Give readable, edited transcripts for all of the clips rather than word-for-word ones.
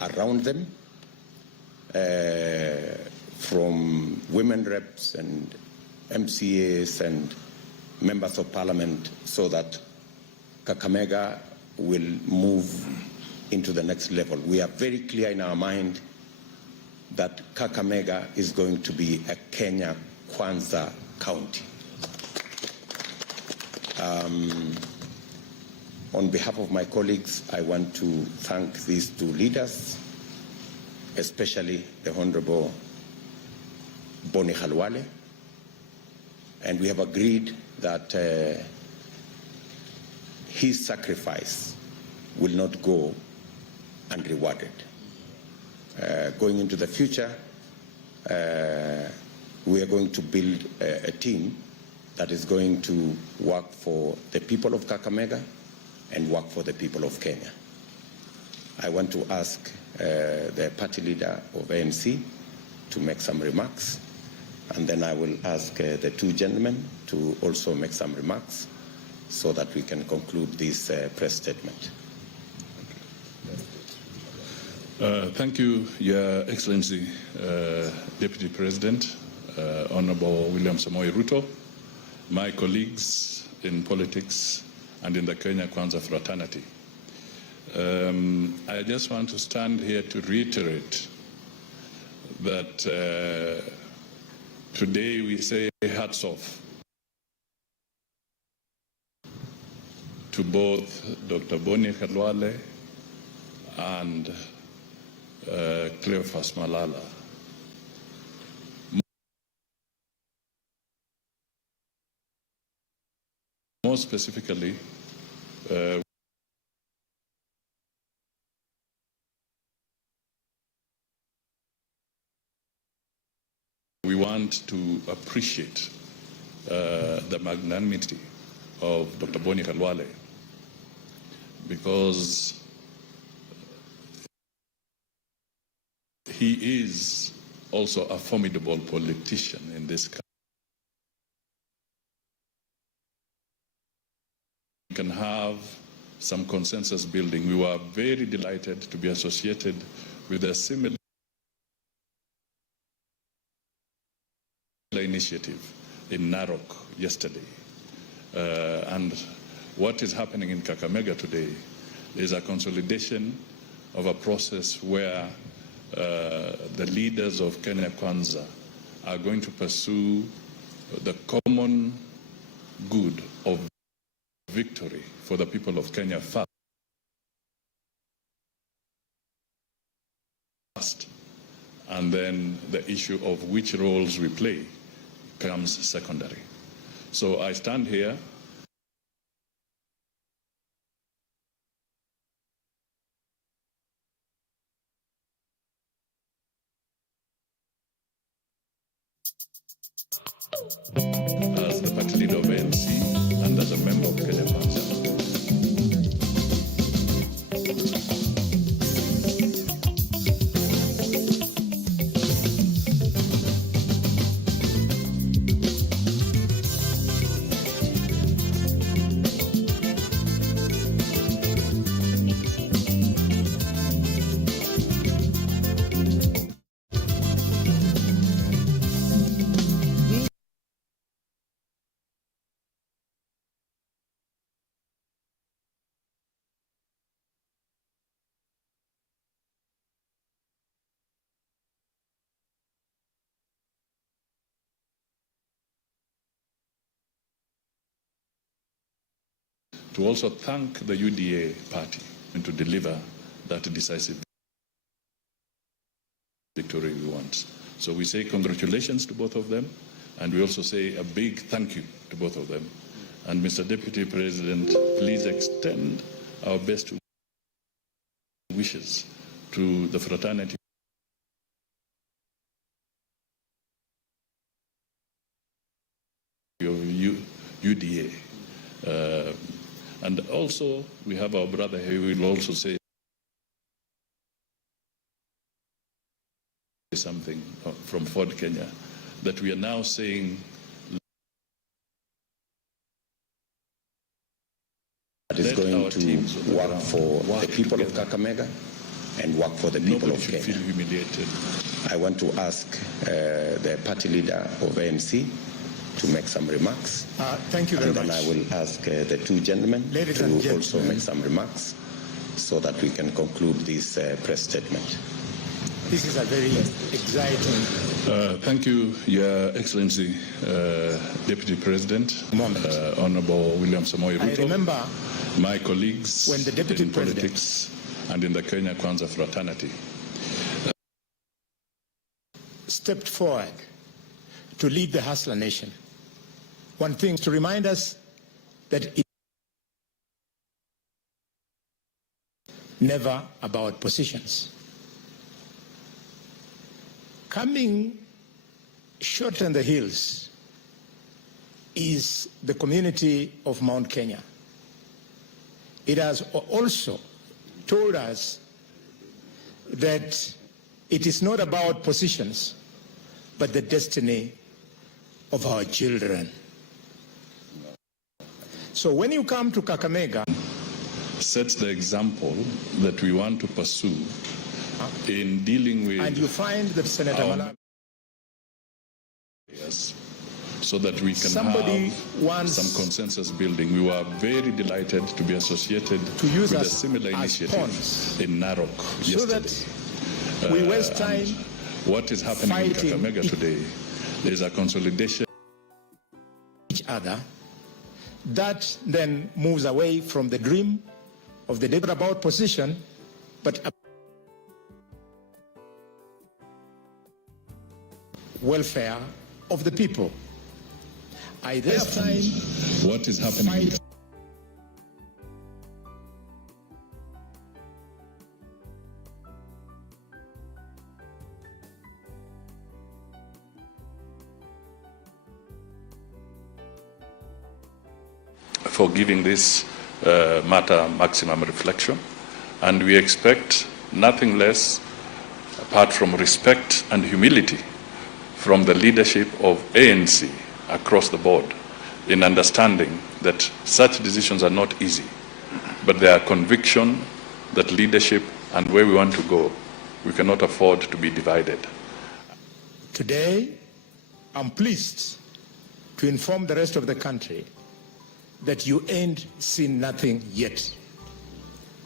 around them, from women reps and MCAs and members of parliament, so that Kakamega will move into the next level. We are very clear in our mind that Kakamega is going to be a Kenya Kwanza county. On behalf of my colleagues, I want to thank these two leaders, especially the Honorable Boni Khalwale, and we have agreed that his sacrifice will not go unrewarded. Going into the future, we are going to build a team that is going to work for the people of Kakamega and work for the people of Kenya. I want to ask the party leader of ANC to make some remarks, and then I will ask the two gentlemen to also make some remarks so that we can conclude this press statement. Thank you, Your Excellency, Deputy President, Honorable William Samoei Ruto, my colleagues in politics and in the Kenya Kwanza fraternity. I just want to stand here to reiterate that today we say hats off to both Dr. Boni Khalwale and Cleophas Malala. More specifically, we want to appreciate the magnanimity of Dr. Boni Khalwale, because he is also a formidable politician in this country. We can have some consensus building. We were very delighted to be associated with a similar initiative in Narok yesterday. And what is happening in Kakamega today is a consolidation of a process where the leaders of Kenya Kwanza are going to pursue the common good of victory for the people of Kenya first, and then the issue of which roles we play comes secondary. So I stand here as the party leader of ANC and as a member of Kenya Kwanza. To also thank the UDA party and to deliver that decisive victory we want. So we say congratulations to both of them, and we also say a big thank you to both of them. And Mr. Deputy President, please extend our best wishes to the fraternity of UDA. And also, we have our brother here who will also say something from Ford, Kenya, that we are now saying that is going to work for the people of Kakamega and work for the people Nobody of should Kenya. feel humiliated. I want to ask the party leader of ANC to make some remarks. Thank you very much. And then I will ask the two gentlemen Ladies to and gentlemen, also make some remarks so that we can conclude this press statement. This is a very exciting Thank you, Your Excellency, Deputy President, moment. Honorable William Samoei I Ruto, remember my colleagues when the Deputy in President politics and in the Kenya Kwanza fraternity stepped forward to lead the Hustler Nation. One thing to remind us that it's never about positions. Coming short on the hills is the community of Mount Kenya. It has also told us that it is not about positions, but the destiny of our children. So when you come to Kakamega, sets the example that we want to pursue in dealing with and you find that Senator Malala, so that we can have some consensus building. We were very delighted to be associated to use with a us similar as initiative pawns, in Narok so yesterday. that we waste time. What is happening in fighting Kakamega today is a consolidation Each other, that then moves away from the dream of the debate about position, but welfare of the people. I therefore what is happening fight for giving this matter maximum reflection, and we expect nothing less apart from respect and humility from the leadership of ANC across the board in understanding that such decisions are not easy, but there are conviction that leadership and where we want to go, we cannot afford to be divided. Today, I'm pleased to inform the rest of the country that you ain't seen nothing yet.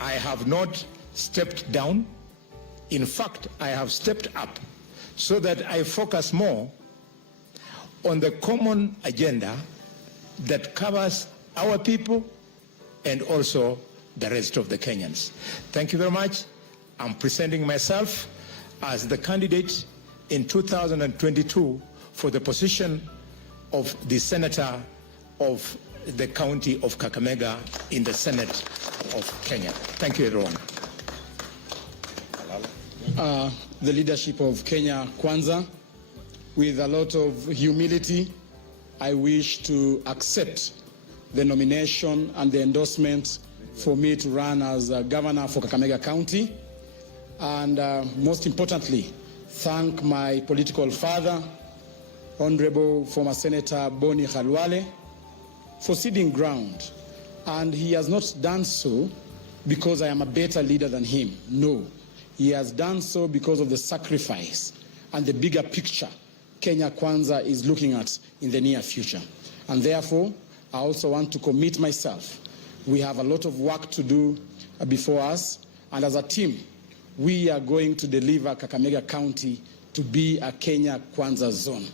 I have not stepped down. In fact, I have stepped up so that I focus more on the common agenda that covers our people and also the rest of the Kenyans. Thank you very much. I'm presenting myself as the candidate in 2022 for the position of the Senator of the county of Kakamega in the Senate of Kenya. Thank you, everyone. The leadership of Kenya Kwanza, with a lot of humility, I wish to accept the nomination and the endorsement for me to run as governor for Kakamega County. And most importantly, thank my political father, Honorable former Senator Boni Khalwale, for ceding ground. And he has not done so because I am a better leader than him. No, he has done so because of the sacrifice and the bigger picture Kenya Kwanza is looking at in the near future. And therefore, I also want to commit myself. We have a lot of work to do before us, and as a team, we are going to deliver Kakamega County to be a Kenya Kwanza zone.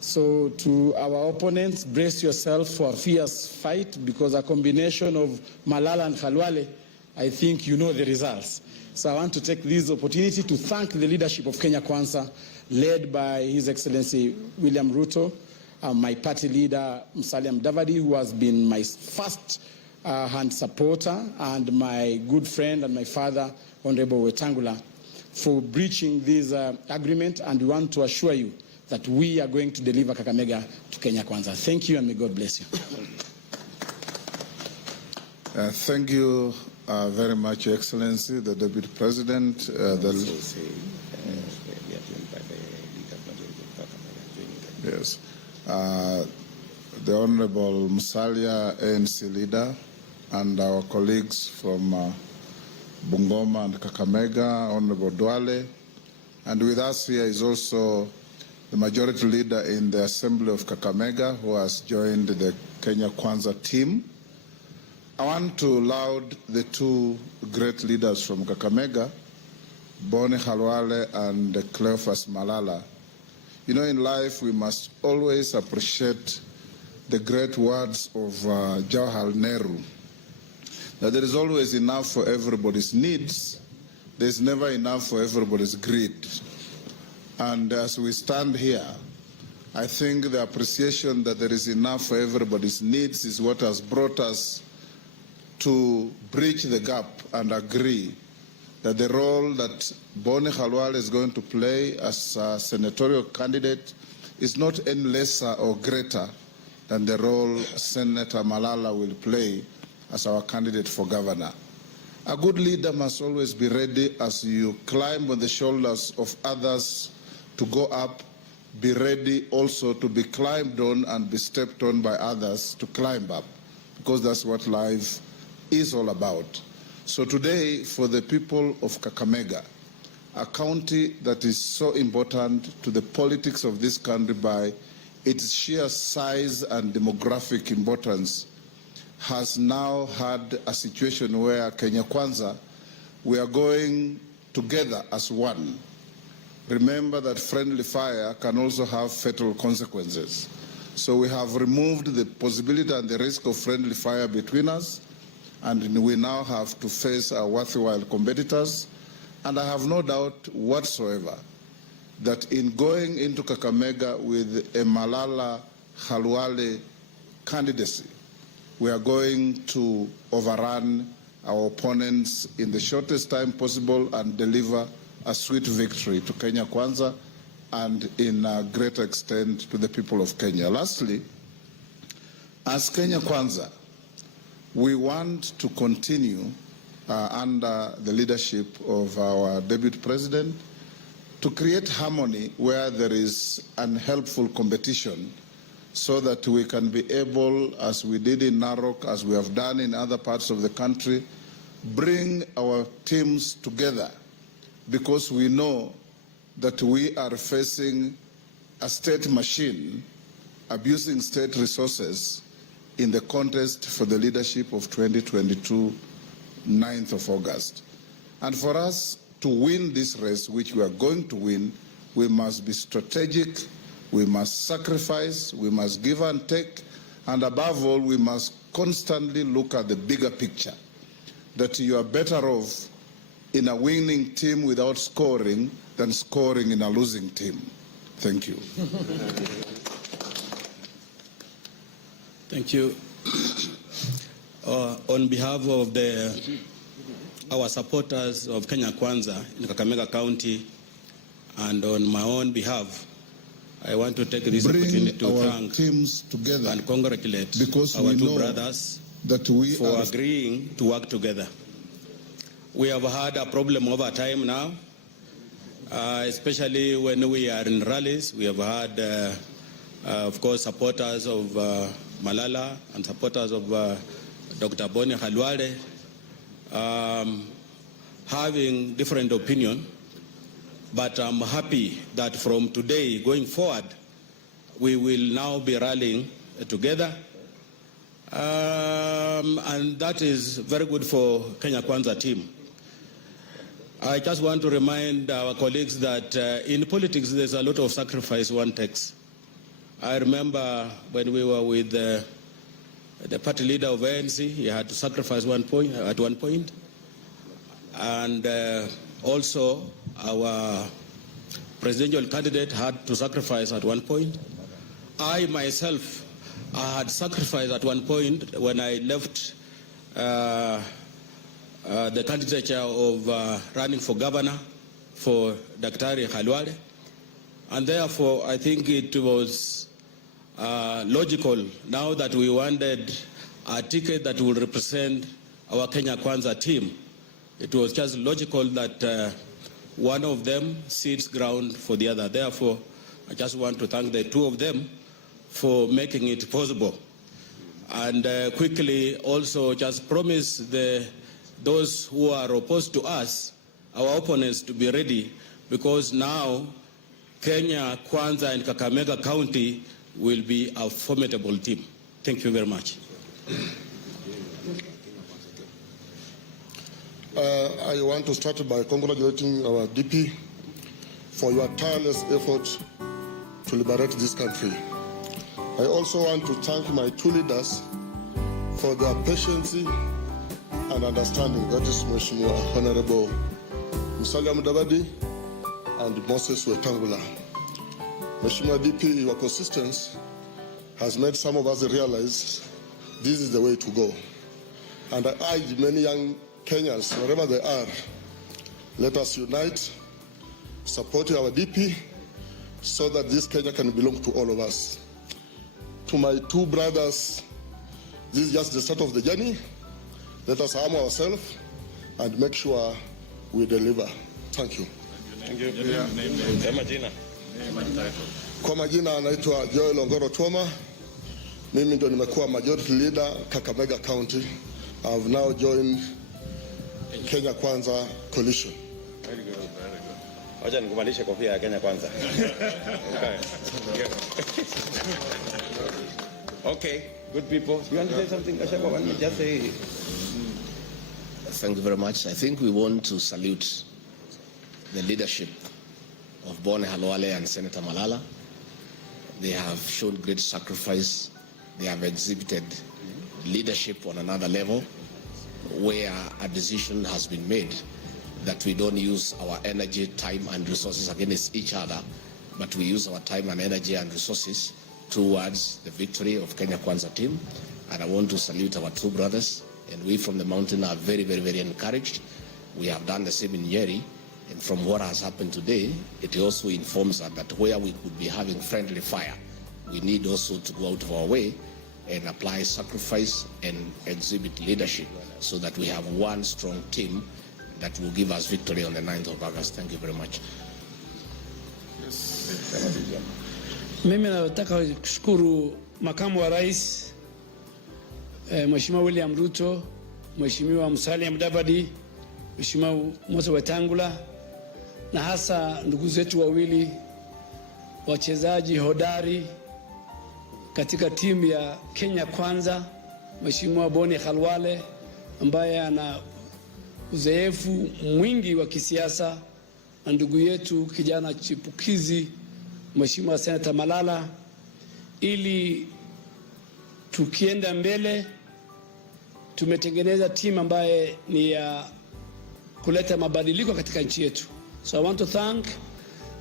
So to our opponents, brace yourself for a fierce fight, because a combination of Malala and Khalwale, I think you know the results. So I want to take this opportunity to thank the leadership of Kenya Kwanza, led by His Excellency William Ruto, my party leader Musalia Mudavadi, who has been my first hand supporter, and my good friend and my father, Honorable Wetangula, for breaching this agreement, and we want to assure you that we are going to deliver Kakamega to Kenya Kwanza. Thank you, and may God bless you. Thank you very much, Your Excellency, the Deputy President. Yes. The Honorable Musalia, ANC leader, and our colleagues from Bungoma and Kakamega, Honorable Duale. And with us here is also the majority leader in the Assembly of Kakamega, who has joined the Kenya Kwanza team. I want to laud the two great leaders from Kakamega, Boni Khalwale and Cleophas Malala. You know, in life we must always appreciate the great words of Jawaharlal Nehru, that there is always enough for everybody's needs, there's never enough for everybody's greed. And as we stand here, I think the appreciation that there is enough for everybody's needs is what has brought us to bridge the gap and agree that the role that Boni Khalwale is going to play as a senatorial candidate is not any lesser or greater than the role Senator Malala will play as our candidate for governor. A good leader must always be ready as you climb on the shoulders of others to go up, be ready also to be climbed on and be stepped on by others to climb up, because that's what life is all about. So today, for the people of Kakamega, a county that is so important to the politics of this country by its sheer size and demographic importance, has now had a situation where Kenya Kwanza, we are going together as one. Remember that friendly fire can also have fatal consequences. So we have removed the possibility and the risk of friendly fire between us, and we now have to face our worthwhile competitors. And I have no doubt whatsoever that in going into Kakamega with a Malala Khalwale candidacy, we are going to overrun our opponents in the shortest time possible and deliver a sweet victory to Kenya Kwanza and in a greater extent to the people of Kenya. Lastly, as Kenya Kwanza, we want to continue under the leadership of our Deputy President to create harmony where there is unhelpful competition, so that we can be able, as we did in Narok, as we have done in other parts of the country, bring our teams together, because we know that we are facing a state machine abusing state resources in the contest for the leadership of 2022, 9th of August. And for us to win this race, which we are going to win, we must be strategic, we must sacrifice, we must give and take, and above all, we must constantly look at the bigger picture, that you are better off in a winning team without scoring than scoring in a losing team. Thank you. Thank you. On behalf of our supporters of Kenya Kwanza in Kakamega County, and on my own behalf, I want to take this opportunity to thank teams together and congratulate because our two brothers that we for agreeing to work together. We have had a problem over time now, especially when we are in rallies. We have had, of course, supporters of Malala and supporters of Dr. Boni Khalwale having different opinion. But I'm happy that from today going forward, we will now be rallying together. And that is very good for Kenya Kwanza team. I just want to remind our colleagues that in politics, there's a lot of sacrifice one takes. I remember when we were with the party leader of ANC, he had to sacrifice at one point. And also, our presidential candidate had to sacrifice at one point. I myself, I had sacrificed at one point when I left the candidature of running for governor for Dr. Khalwale. And therefore, I think it was logical now that we wanted a ticket that will represent our Kenya Kwanza team. It was just logical that one of them cedes ground for the other. Therefore, I just want to thank the two of them for making it possible. And quickly also just promise the those who are opposed to us, our opponents, to be ready, because now Kenya Kwanza and Kakamega County will be a formidable team. Thank you very much. I want to start by congratulating our DP for your tireless effort to liberate this country. I also want to thank my two leaders for their patience and understanding. That is Mheshimiwa Honorable Musalia Mudavadi and Moses Wetangula. Mheshimiwa DP, your persistence has made some of us realize this is the way to go. And I urge many young Kenyans, wherever they are, let us unite, support our DP, so that this Kenya can belong to all of us. To my two brothers, this is just the start of the journey. Let us arm ourselves and make sure we deliver. Thank you. Thank you. Kwa majina anaitwa Joel Ongoro Twoma. Mimi ndo nimekuwa majority leader Kakamega County. I have now joined Kenya Kwanza coalition. Very good, very good. Wacha nikuvalishe kofia ya Kenya Kwanza. Okay, good people. You want to say something, Kashaba? Why don't you just say? Thank you very much. I think we want to salute the leadership of Bone Halwale and Senator Malala. They have shown great sacrifice. They have exhibited leadership on another level, where a decision has been made that we don't use our energy, time, and resources against each other, but we use our time and energy and resources towards the victory of Kenya Kwanza team. And I want to salute our two brothers, and we from the mountain are very, very, very encouraged. We have done the same in Nyeri, and from what has happened today, it also informs us that where we could be having friendly fire, we need also to go out of our way and apply sacrifice and exhibit leadership so that we have one strong team that will give us victory on the 9th of August. Thank you very much. Mimi nataka kushukuru makamu wa rais Mheshimiwa William Ruto, Mheshimiwa Musalia Mudavadi, Mheshimiwa Moses Wetangula, na hasa ndugu zetu wawili wachezaji hodari katika timu ya Kenya Kwanza, Mheshimiwa Bone Khalwale ambaye ana uzoefu mwingi wa kisiasa, na ndugu yetu kijana chipukizi Mheshimiwa Senator Malala, ili tukienda mbele tumetengeneza timu ambaye ni ya kuleta mabadiliko katika nchi yetu. So I want to thank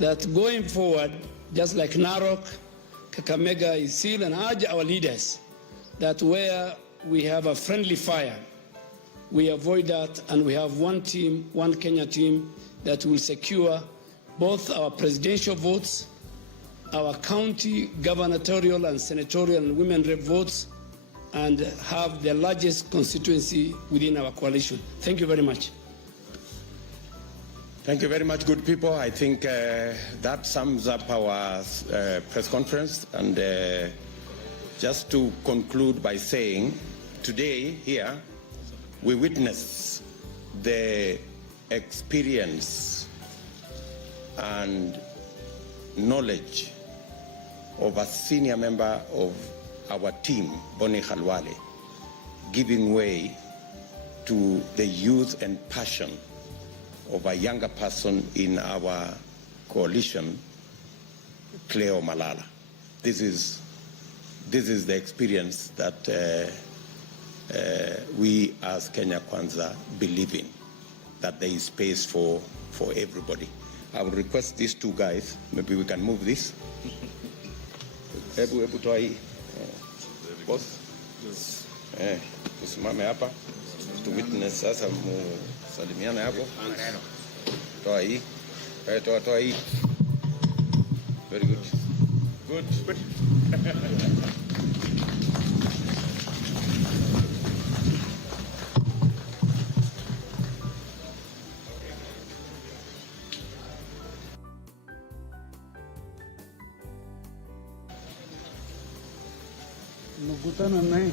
that going forward, just like Narok, Kakamega is still, and urge our leaders that where we have a friendly fire, we avoid that, and we have one team, one Kenya team that will secure both our presidential votes, our county gubernatorial and senatorial and women rep votes, and have the largest constituency within our coalition. Thank you very much. Thank you very much, good people. I think that sums up our press conference. And just to conclude by saying, today here, we witness the experience and knowledge of a senior member of our team, Bone Khalwale, giving way to the youth and passion of a younger person in our coalition, Cleo Malala. This is the experience that we as Kenya Kwanza believe in, that there is space for everybody. I would request these two guys, maybe we can move this. Hebu toa hii. Boss. Tusimame hapa. To witness sasa musalimiana hapo. Toa hii. Toa hii. Very good. Good. Mkutano naye.